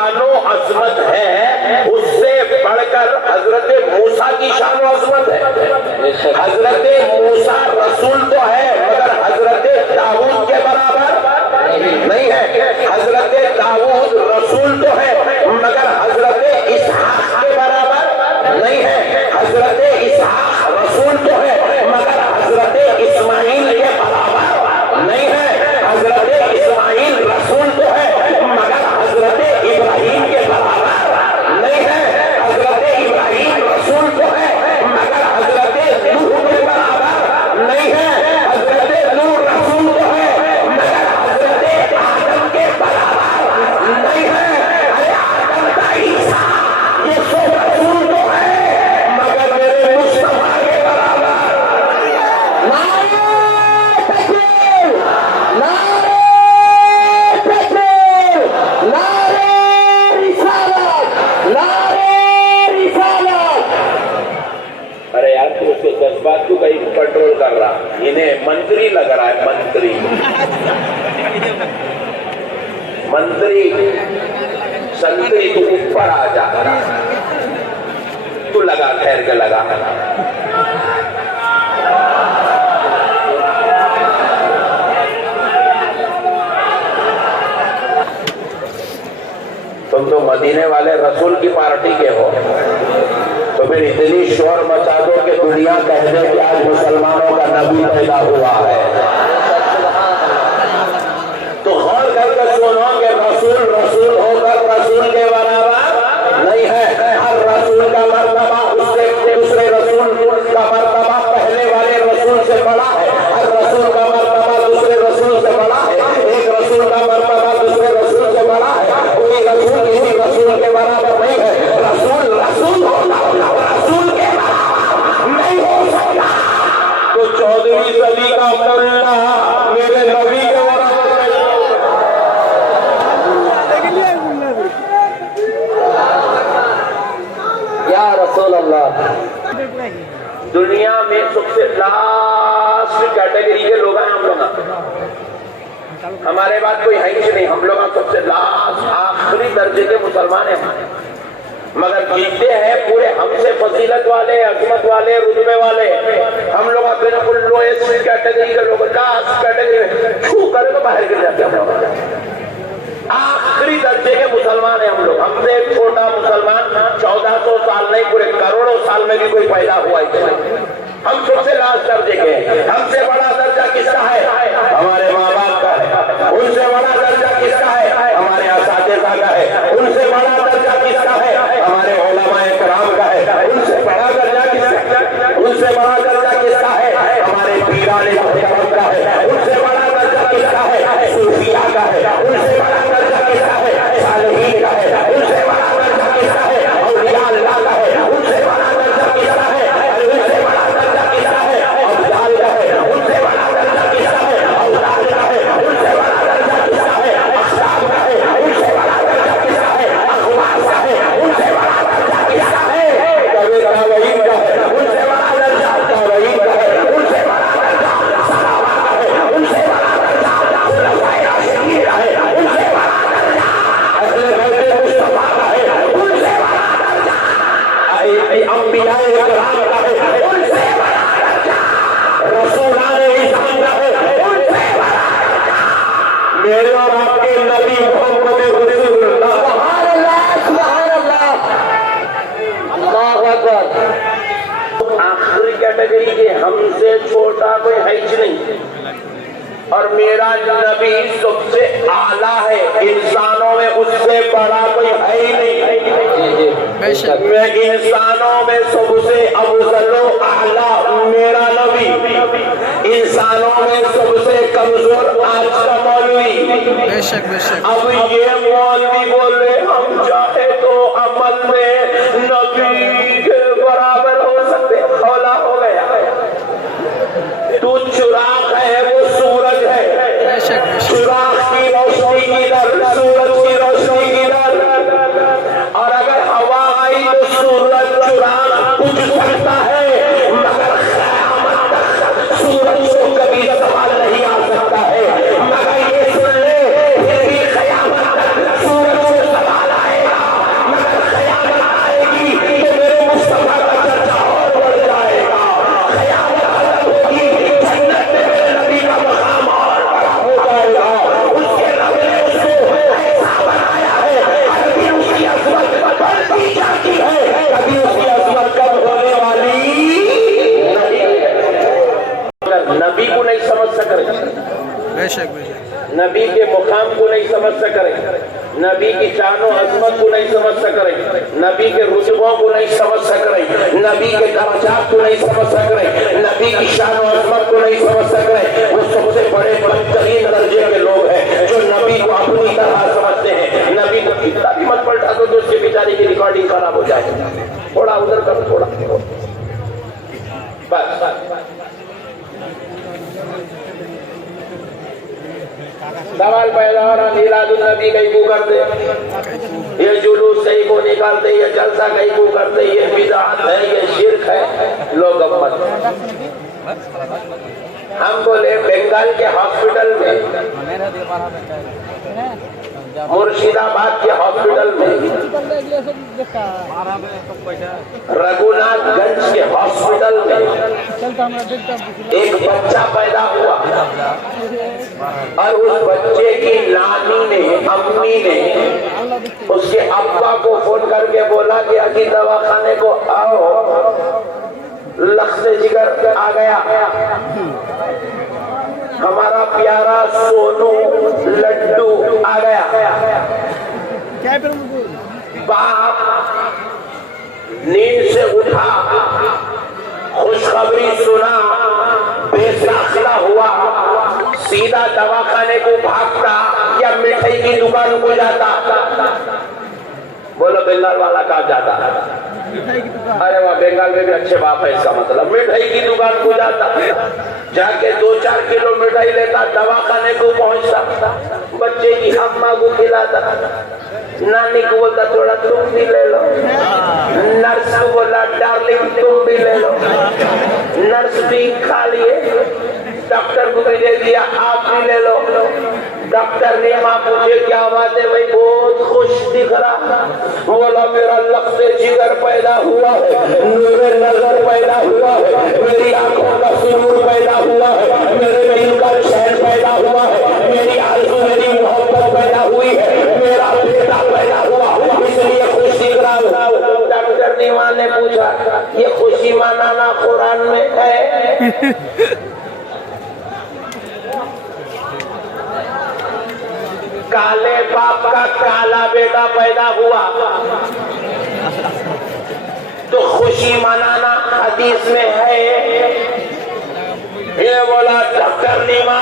शानो अजमत है उससे बढ़कर हजरत मूसा की शानो अजमत है। हजरत मूसा रसूल तो है मगर हजरत दाऊद के बराबर नहीं है। हजरत दाऊद रसूल तो है मगर हजरत इसहाक के बराबर नहीं है। हजरत इसहाक रसूल तो है मगर हजरत इस्माइल के बराबर नहीं है। हजरत इस्माइल रसूल तो है मगर हजरत इब्राहिम के बराबर नहीं है। हजरत इब्राहिम रसूल तो है मगर हजरत नूह के बराबर नहीं है। हजरत नूह रसूल तो है मगर हजरत आदम के बराबर नहीं है। अरे आदम का ईसा ये सब रसूल तो है मगर मेरे मुस्तफा के बराबर। नारे तकबीर, नारे तकबीर, नारे रिसालत, नारे रिसालत। अरे यार तू उसके जज्बात को कहीं कंट्रोल कर रहा, इन्हें मंत्री लग रहा है, मंत्री मंत्री संतरी। तू ऊपर आ जा, तू लगा ठहर के लगा। तुम तो मदीने वाले रसूल की पार्टी के हो, तो फिर इतनी शोर मचा दो कि दुनिया कह दे कि आज मुसलमानों का नबी पैदा हुआ है। तो गौर करके सुनो कि रसूल रसूल होकर रसूल के बराबर नहीं है। हर रसूल का मर्तबा उससे दूसरे रसूल का मर्तबा पहले वाले रसूल से बड़ा है। हर रसूल का मर्तबा दूसरे रसूल से बड़ा है। एक रसूल का मर्तबा दूसरे रसूल से बड़ा है। कोई रसूल किसी रसूल के बराबर नहीं है। रसूल रसूल होना रसूल के बराबर नहीं हो सकता। तो 14वीं सदी का मुल्ला मेरे नबी के बराबर या रसूल अल्लाह। दुनिया में सबसे लास्ट कैटेगरी के लोग हैं हम लोग। हमारे बाद कोई है ही नहीं, हम लोग सबसे लास्ट आखिरी दर्जे के मुसलमान हैं। मगर जीते हैं पूरे हमसे फजीलत वाले, अजमत वाले, रुतबे वाले। हम लोग बिल्कुल लोएस्ट कैटेगरी के लोग, लास्ट कैटेगरी छू करे तो बाहर गिर जाते हैं। आखिरी दर्जे के मुसलमान है हम लोग। हमसे एक छोटा मुसलमान 1400 साल नहीं पूरे करोड़ों साल में भी कोई पैदा हुआ ही नहीं। हम सबसे लास्ट दर्जे के हैं। हमसे बड़ा दर्जा किसका है? हमारे माँ बाप का है। उनसे बड़ा दर्जा किसका है? हमारे असातिज़ा का है। उनसे बड़ा दर्जा किसका है? हमारे उलमाए किराम का है। उनसे बड़ा दर्जा किसका? उनसे बड़ा दर्जा किसका है? हमारे पीराने मुहतरम का है। उनसे बड़ा दर्जा किसका है? सूफिया का है। उनसे बड़ा दर्जा किसका है? सालिहीन का है। उनसे बड़ा दर्जा किसका है? औलिया अल्लाह का है। उनसे बड़ा दर्जा किसका है? उनसे बड़ा दर्जा किसका है? अब्दाल का है। उनसे बड़ा दर्जा किसका है? औलाद का है। उनसे बड़ा दर्जा किसका है? अख्ताब का है। उनसे बड़ा दर्जा किसका है? अखबार का है। उनसे बड़ा दर्जा किसका है? कबीर ताबईन का है। उनसे बड़ा दर्जा ताबईन का है। उनसे बड़ा दर्जा सहाबा का है। उनसे बड़ा दर्जा खुलफाए राशिदीन का है। उनसे बड़ा दर्जा अहले बैत मुस्तफा का है। उनसे बड़ा दर्जा अंबियाए किराम का है। उनसे बड़ा दर्जा रसूलाने इस्लाम का है। उनसे बड़ा दर्जा मेरे और आपके नबी मोहम्मद रसूलुल्लाह। सुभान अल्लाह, सुभान अल्लाह, अल्लाहु अकबर। आखिरी कैटेगरी के हमसे छोटा कोई है ही नहीं। और मेरा नबी सबसे आला है। इंसानों में उससे बड़ा कोई है ही नहीं। मैं इंसानों में सबसे अफजलो आला मेरा नबी। इंसानों में सबसे कमजोर आज का मौलवी। बेशक बेशक। अब ये मौलवी बोले हम चाहे तो अमल में नबी के बराबर हो सकते। औला हो गया। तू चिराग है, वो सूरज है। चिराग की रोशनी किधर, सूरज की रोशनी किधर। और अगर हवा आई तो सूरज चिराग बुझ सकता है मगर क़यामत तक सूरज को कभी सवाल नहीं आ सकता है। मगर ये सुन ले, फिर भी क़यामत तक सूरज को सवाल आए नबी के मुकाम को नहीं समझ सक रहे, नबी की शान और अजमत को नहीं समझ सक रहे, नबी के रुतबों को नहीं समझ सक रहे, नबी के दर्जात को नहीं समझ सक रहे, नबी की शान और अजमत को नहीं समझ सक रहे। वो सबसे बड़े बदतरीन दर्जे के लोग हैं जो नबी को अपनी तरह समझते हैं। नबी को कितना भी मत पलटा दो तो उसके बेचारे की रिकॉर्डिंग खराब हो जाए। थोड़ा उधर करो, थोड़ा बस। सवाल पैदा हो रहा, मीलादुन नबी कहीं को करते, ये जुलूस कहीं को निकालते, ये जलसा कहीं को करते, ये बिदअत है, ये शिर्क है। लोग अब मत, हम बोले बंगाल के हॉस्पिटल में, मुर्शिदाबाद के हॉस्पिटल में, रघुनाथगंज के हॉस्पिटल में एक बच्चा पैदा हुआ और उस बच्चे की नानी ने, अम्मी ने उसके अब्बा को फोन करके बोला कि अभी दवाखाने को आओ, लख्ते जिगर आ गया, हमारा प्यारा सोनू लड्डू आ गया। बाप नींद से उठा, खुशखबरी सुना, बेसाखला हुआ, सीधा दवाखाने को भागता या मिठाई की दुकान को जाता? बोलो बंगाल वाला कहाँ जाता? अरे वाह, बंगाल में भी अच्छे बाप है, इसका मतलब मिठाई की दुकान को जाता, जाके 2-4 किलो मिठाई लेता, दवाखाने को पहुंचता, बच्चे की अम्मा को खिलाता, नानी को बोलता थोड़ा तुम भी ले लो, नर्स को बोला डार्लिंग तुम भी ले लो, नर्स भी खा लिए, डॉक्टर को भी दे दिया आप भी ले लो। डॉक्टर ने माँ पूछे क्या बात है भाई, बहुत खुश दिख रहा, बोला मेरा लख्ते जिगर पैदा हुआ है, नूरे नजर पैदा हुआ है, मेरी आंखों का सुरूर पैदा हुआ है, मेरे दिल का चैन पैदा हुआ है, मेरी आरज़ू मेरी मोहब्बत पैदा हुई है, मेरा बेटा पैदा हुआ, इसलिए खुश दिख रहा हूँ। डॉक्टर नीमा ने पूछा ये खुशी मनाना कुरान में है? काले बाप का काला बेटा पैदा हुआ तो खुशी मनाना हदीस में है? ये बोला डॉक्टर नीमा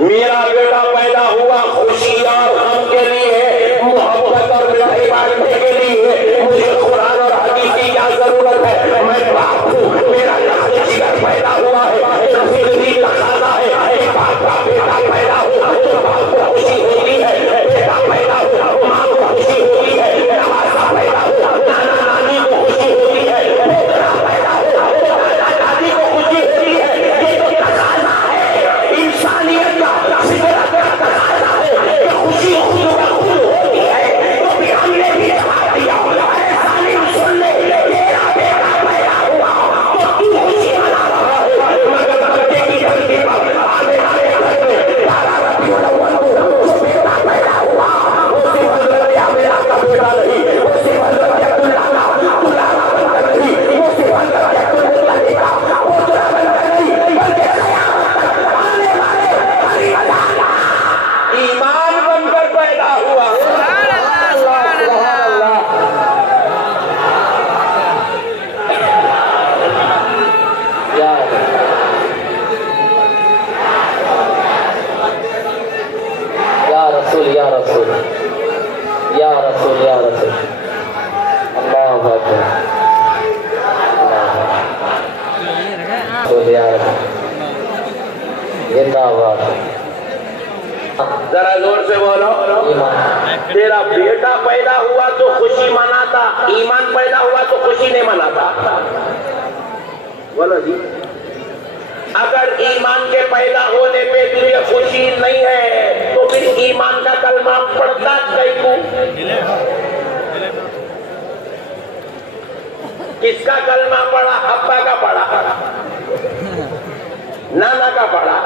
मेरा बेटा पैदा हुआ खुशी और गम के लिए, मोहब्बत और मिठाई बांटने के लिए, मुझे कुरान और हदीस की क्या जरूरत है? मैं बाप हूँ, मेरा लख्ते जिगर पैदा हुआ है, जिंदगी का खाना है, एक बाप का बेटा पैदा हुआ तो बाप को खुशी होती है, बेटा पैदा हुआ माँ को खुशी होती है, नवाजा पैदा हुआ नाना नानी को खुशी होती है, पोता पैदा हुआ दादा दादी को खुशी होती है। ये तो तकाज़ा है इंसानियत का, फितरत का तकाज़ा है कि खुशी खुद ब खुद होती है। तो फिर हमने भी जवाब दिया, ऐसा नहीं सुन ले, तेरा बेटा पैदा हुआ तो तू खुशी मना रहा है, मगर बच्चे की धरती पर आने वाले घर में तारा रब्बुल अव्वल जो बेटा पैदा हुआ उसी हज़रत आमिना का बेटा नहीं, उसी हज़रत अब्दुल्लाह का दुलारा बनकर नहीं, उसी हज़रत अब्दुल्लाह का पोतरा बनकर नहीं, बल्कि क़यामत तक आने वाले ईमान बनकर पैदा हुआ। या रसूल या रसूल या रसूल या रसूल, अल्लाहु अकबर, जिंदाबाद। जरा जोर से बोलो, तेरा बेटा पैदा हुआ तो खुशी मनाता, ईमान पैदा हुआ तो खुशी नहीं मनाता। बोलो जी, अगर ईमान के पैदा होने पे तुझे खुशी नहीं है तो फिर ईमान का कलमा पढ़ता कहीं को? किसका कलमा पढ़ा? अब्बा का पढ़ा, नाना का पढ़ा,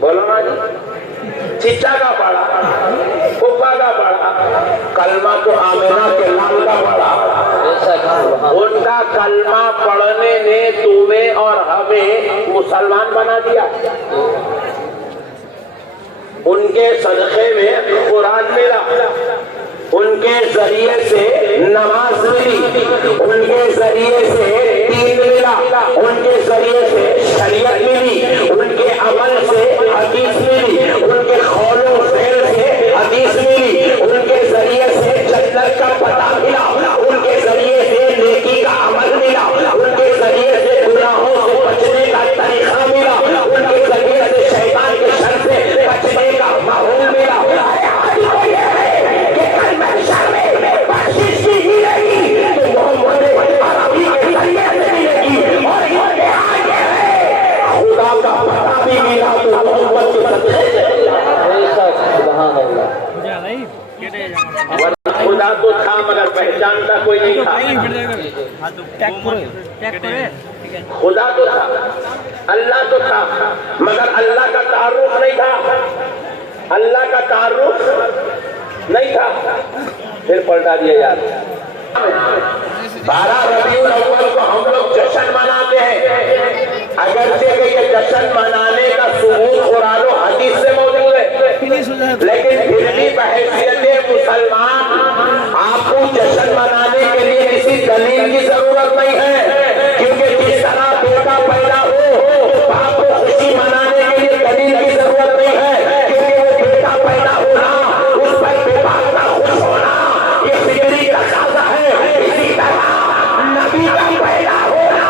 बोलो ना जी, चिच्चा का पढ़ा, फूफा का पढ़ा, कलमा तो आमिना के लाल का पढ़ा। उनका कलमा पढ़ने ने तुम्हें और हमें मुसलमान बना दिया। उनके सदक़े में कुरान मिला, उनके जरिए से नमाज मिली, उनके जरिए से दीन मिला, उनके जरिए से शरीयत मिली, उनके अमल से हदीस मिली, उनके कौलो फ़िल से हदीस मिली, उनके जरिए से जन्नत का पता मिला, उनके जरिए से नेकी का अमल मिला, उनके जरिए से गुनाहों से बचने का तरीका मिला, उनके जरिए से शैतान के शर से बचने का माहौल मिला। खुदा तो था मगर पहचानता कोई नहीं था। खुदा तो था, अल्लाह तो था मगर अल्लाह का तारुफ नहीं था, अल्लाह का तारुफ नहीं था। फिर पलटा दिया यार। 12 रबीउल अव्वल को हम लोग जश्न मनाते हैं, अगरचे कि ये जश्न मनाने का सबूत कुरान और हदीस से मौजूद है, लेकिन फिर भी बहैसियत मुसलमान आपको जश्न मनाने के लिए किसी दलील की जरूरत नहीं है, क्योंकि जिस तरह बेटा पैदा हो बाप को खुशी मनाने के लिए दलील की जरूरत नहीं है, क्योंकि वो बेटा पैदा होना, उस पर बाप का खुश होना ये फिक्री तकाज़ा है। इसी तरह नबी का पैदा होना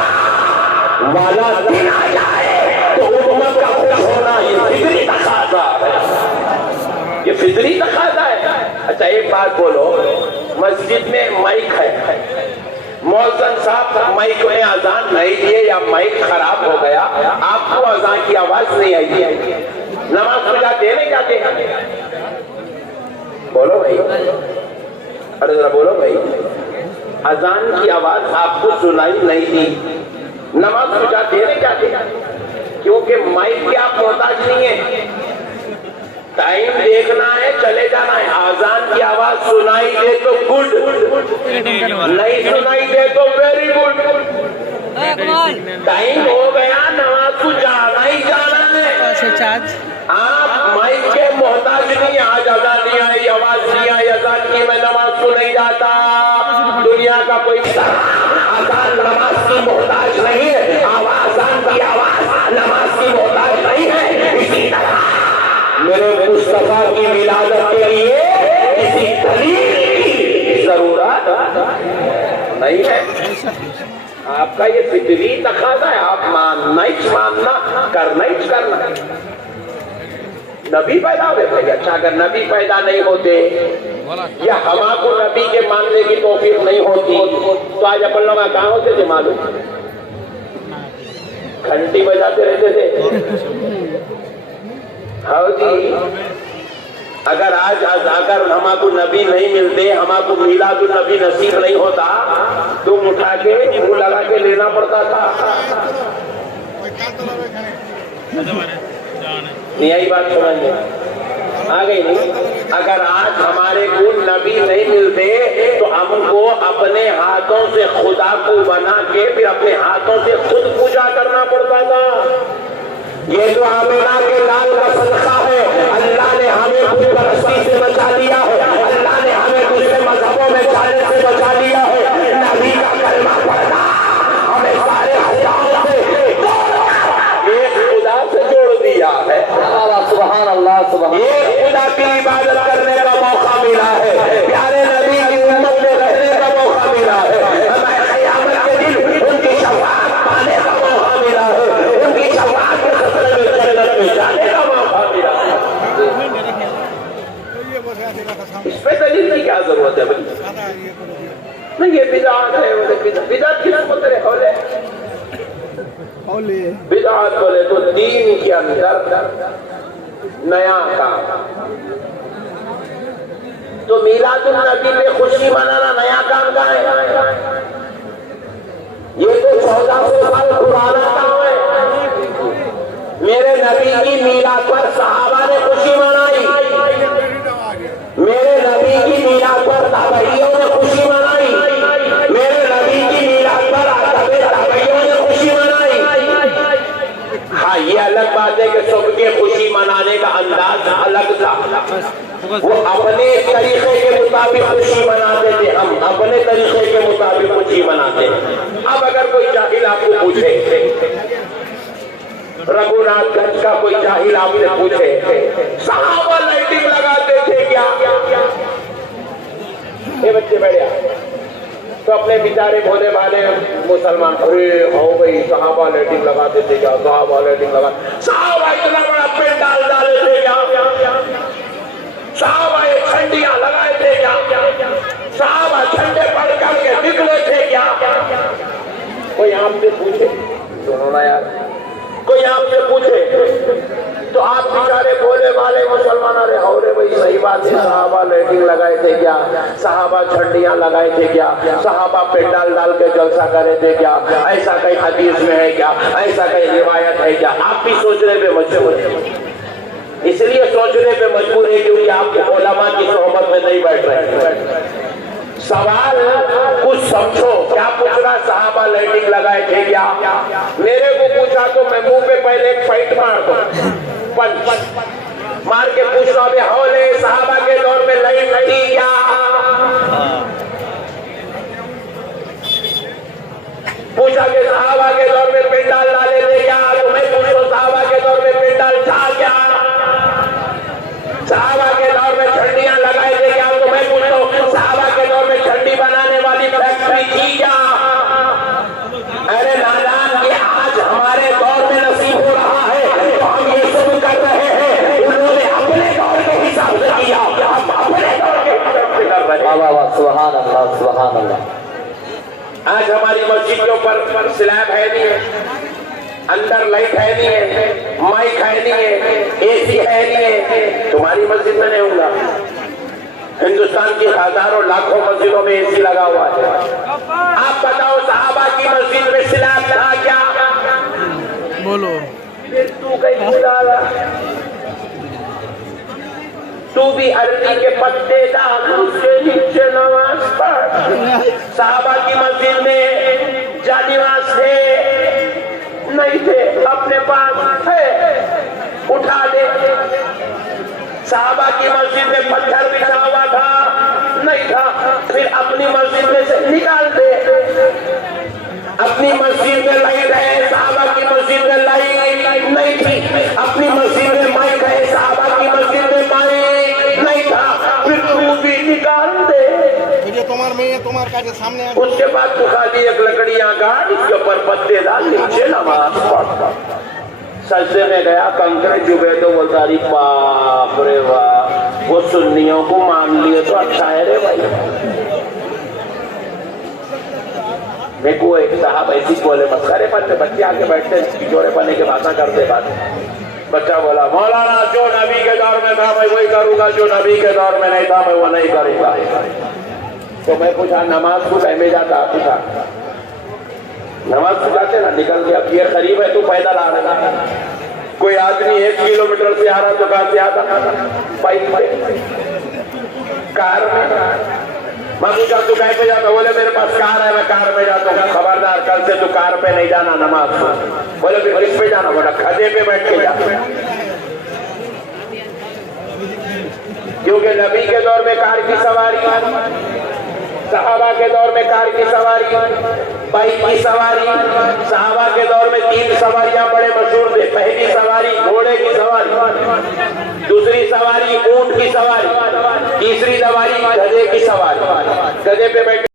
वाला दिन आ जाए तो उम्मत का खुश होना ये फिक्री तकाज़ा है, ये फिक्री तकाज़ा है। अच्छा एक बात बोलो, मस्जिद में माइक है, मौज़न साहब माइक में अजान नहीं दिए या माइक खराब हो गया, आपको अजान की आवाज नहीं आई, नमाज को जाते नहीं जाते? बोलो भाई, अरे जरा बोलो भाई, अजान की आवाज आपको सुनाई नहीं दी, नमाज को जाते नहीं जाते? क्योंकि माइक के आप मोहताज नहीं है, टाइम देखना है, चले जाना है। आजान की आवाज सुनाई दे तो गुड, नहीं सुनाई दे तो वेरी गुड। टाइम हो गया, नमाज को जाना ही जाना है। आप माइक के मोहताज नहीं, आज अजान नहीं आई, आवाज नहीं आई, अजान की मैं नमाज को नहीं जाता। दुनिया का कोई अजान नमाज की मोहताज नहीं है, अजान की आवाज नमाज की मोहताज नहीं है। इसी तरह मेरे मुस्तफा की मिलादत के लिए किसी दलील की जरूरत नहीं है। आपका ये फिक्री तकाज़ा है, आप मानना ही मानना, करना ही करना। नबी पैदा हो गए, अच्छा अगर नबी पैदा नहीं होते या हमको नबी के मानने की तौफीक नहीं होती तो आज अपन लोग कहाँ होते थे मालूम? घंटी बजाते रहते थे। हाँ जी, अगर आज अगर हमको नबी नहीं मिलते, हमको मिलादुन नबी नसीब नहीं होता तो उठा के मुंह लगा के लेना पड़ता था। यही बात समझिए, आ गई नहीं? अगर आज हमारे को नबी नहीं मिलते तो हमको अपने हाथों से खुदा को बना के फिर अपने हाथों से खुद पूजा करना पड़ता था। ये जो आमिना के लाल का सदका है, अल्लाह ने हमें बुत परस्ती से बचा लिया है, अल्लाह ने हमें दूसरे मजहबों में जाने से बचा लिया है। नबी का कलमा पढ़ना हमें सारे हराम से एक खुदा से जोड़ दिया है। सुभान अल्लाह, सुभान। एक खुदा की इबादत करने का मौका मिला है, प्यारे नबी की उम्मत में रहने का मौका मिला है, हमें क़यामत के दिन उनकी शफ़ाअत पाने का मौका मिला है, उनकी शफ़ाअत के सदक़े में जन्नत में जाने का मौका मिला है। इस पे दलील की क्या जरूरत है भाई? नहीं ये बिदअत है, बिदअत किस बोलते हैं? बिदअत बोले तो दीन के अंदर नया काम। तो मिलादुन नबी पे खुशी मनाना नया काम का है? ये तो 1400 साल पुराना काम है। मेरे नबी की मीलाद पर सहाबा ने खुशी मनाई, मेरे नबी की मीलाद पर ताबईयों ने खुशी मनाई, मेरे नबी की मीलाद पर ताबईयों ने खुशी मनाई। हाँ ये अलग बात है कि सबके खुशी मनाने का अंदाज अलग अपने तरीके के मुताबिक खुशी मनाते थे, हम अपने तरीके के मुताबिक खुशी मनाते। अब अगर कोई जाहिल आपको पूछे, रघुनाथगंज का कोई जाहिल आपसे पूछे सहाबा लाइटिंग लगाते थे क्या? ये बच्चे बैठे तो अपने बेचारे भोले भाले मुसलमान, अरे हो गई सहाबा लाइटिंग लगाते थे क्या? सहाबा लाइटिंग लगा, सहाबा इतना बड़ा पेंडाल डाले थे क्या? साहबा ये झंडियां लगाए थे क्या? साहबा झंडे पढ़ करके निकले थे क्या? कोई आपसे पूछे, सुनो ना यार, कोई आपसे पूछे तो आप बेचारे भोले वाले मुसलमान, अरे हो रे भाई सही बात है, साहबा लाइटिंग लगाए थे क्या? साहबा झंडियां लगाए थे क्या? साहबा पेंडाल डाल के जलसा करे थे क्या? ऐसा कहीं हदीस में है क्या? ऐसा कहीं रिवायत है क्या? आप भी सोचने पे मजबूर है, इसलिए सोचने पे मजबूर है क्योंकि आप उलमा की सोहबत में नहीं बैठ रहे। सवाल कुछ समझो, क्या पूछ रहा? सहाबा लाइटिंग लगाए थे क्या? मेरे को पूछा तो मैं मुंह पे पहले एक फाइट मार दो, पंच मार के पूछ रहा हूं, हौले सहाबा के दौर में लाइट थी क्या? पूछा कि सहाबा के दौर में पेंडाल डाले थे क्या? तो मैं पूछो सहाबा के दौर में पेंडाल था क्या? सहाबा के दौर में झंडियां लगाए थे क्या? तो मैं पूछो सहाबा के दौर में झंडी बनाने वाली फैक्ट्री थी क्या? अरे नादान, ये आज हमारे दौर में नसीब हो रहा है तो हम ये सब कर रहे हैं, उन्होंने अपने दौर के हिसाब से किया, हम अपने दौर के हिसाब से कर रहे हैं। वाह सुभान अल्लाह, सुभान अल्लाह। आज हमारी मस्जिद के ऊपर स्लैब है नहीं है, अंदर लाइट है नहीं है, माइक है नहीं है, एसी है नहीं है, तुम्हारी मस्जिद में नहीं होगा। हिंदुस्तान की हजारों लाखों मस्जिदों में एसी लगा हुआ है। आप बताओ सहाबा की मस्जिद में स्लैब था क्या? बोलो। तू कहीं डाला, तू भी अरबी के पत्ते डाल, उसके नीचे नमाज पढ़। सहाबा की मस्जिद में जानिवास थे नहीं थे, अपने पास है उठा ले। सहाबा की मस्जिद में पत्थर बिछा हुआ था नहीं था, फिर अपनी मस्जिद में से निकाल दे। अपनी मस्जिद में लाइट है, सहाबा की मस्जिद में लाइट नहीं थी, अपनी मस्जिद में माइक है, सहाबा की मस्जिद में माइक नहीं था, फिर तू भी निकाल दे। तुम्हारे काटे सामने। उसके बाद तू खाली एक लकड़ियां गाड़, उसके ऊपर पत्ते डाल, नीचे नमाज पढ़। सजदे में गया, कंकड़ चुभे तो बोलता अरे बाप रे वाह, वो सुन्नियों को मान लिए तो अच्छा है रे भाई। मेरे को एक साहब ऐसी बोले मस्करे पन्ने, बच्चे आके बैठते किचोरे पन्ने के भाषा करते बात। बच्चा बोला मौलाना जो नबी के दौर में था मैं वही करूंगा, जो नबी के दौर में नहीं था मैं वो नहीं करूंगा। तो मैं पूछा नमाज को कहने जाता? पूछा नमाज को जाते ना, निकल गया, ये करीब है तू पैदल आ रहा। कोई आदमी 1 किलोमीटर से आ रहा तो कहां से आता? बाइक पे, कार में। मैं पूछा तू कैसे जाता? बोले मेरे पास कार है, मैं कार में जाता हूँ। खबरदार कल से तू कार पे नहीं जाना नमाज को। बोले फिर किस पे जाना? बोला खदे पे बैठ के जा, क्योंकि नबी के दौर में कार की सवारी, सहाबा के दौर में कार की सवारी, बाइक की सवारी। सहाबा के दौर में 3 सवारियां बड़े मशहूर थे। पहली सवारी घोड़े की सवारी, दूसरी सवारी ऊंट की सवारी, तीसरी सवारी गधे की सवारी। गधे पे बैठ